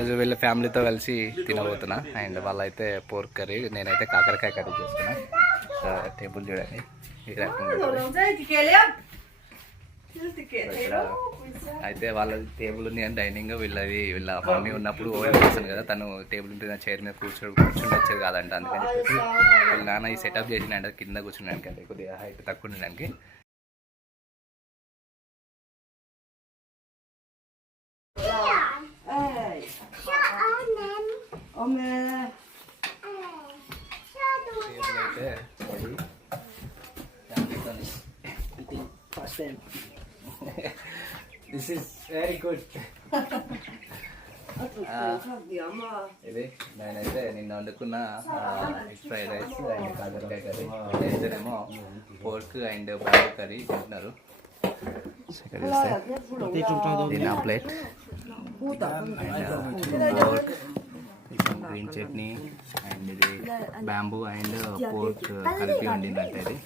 రోజు వీళ్ళ ఫ్యామిలీతో కలిసి తినబోతున్నా. అండ్ వాళ్ళైతే పోర్క్ కర్రీ, నేనైతే కాకరకాయ కర్రీ చేస్తున్నా. టేబుల్ చూడండి ఈ రకంగా. అయితే వాళ్ళ టేబుల్ ఉంది అని డైనింగ్, వీళ్ళ మమ్మీ ఉన్నప్పుడు ఓవెన్ చేస్తాను కదా, తను టేబుల్ ఉంటుంది చైర్ మీద కూర్చుండొచ్చేది కాదంట. అందుకని చెప్పేసి వీళ్ళ నాన్న ఈ సెటప్ చేసినాడు కింద కూర్చున్నానికి, అంటే కొద్దిగా హైట్ తక్కువ ఉండడానికి. This is very good. ఇది నేనైతే నిన్న వండుకున్న ఫిష్ ఫ్రైడ్ రైస్ అండ్ కాకరకాయ కర్రీ, అయితేనేమో పోర్క్ అండ్ బ్రాండ్ కర్రీ తింటున్నారు. ఇది నా plate. Pork, green chutney and ఇది బ్యాంబూ అండ్ పోర్క్ కలిపి వండిందంటే ఇది.